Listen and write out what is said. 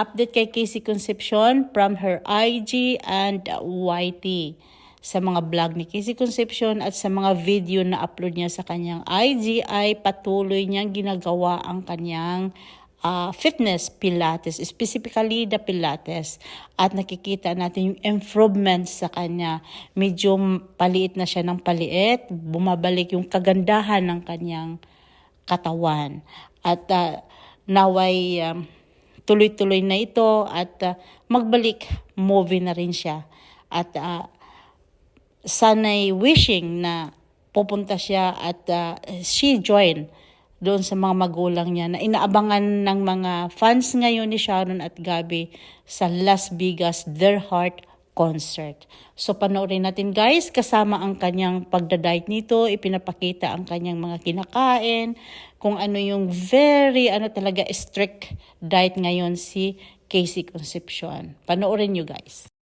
update kay Casey Concepcion from her IG and YT. Sa mga vlog ni Casey Concepcion at sa mga video na upload niya sa kanyang IG ay patuloy niyang ginagawa ang kanyang fitness pilates, specifically the pilates, at nakikita natin yung improvements sa kanya. Medyo paliit na siya ng paliit, bumabalik yung kagandahan ng kanyang katawan, at naway tuloy-tuloy na ito at magbalik movie na rin siya, at sana'y wishing na pupunta siya at she join doon sa mga magulang niya na inaabangan ng mga fans ngayon ni Sharon at Gabby sa Las Vegas Their Heart concert. So panoorin natin guys, kasama ang kanyang pagdadiet nito, ipinapakita ang kanyang mga kinakain, kung ano yung very talaga strict diet ngayon si Casey Concepcion. Panoorin nyo guys.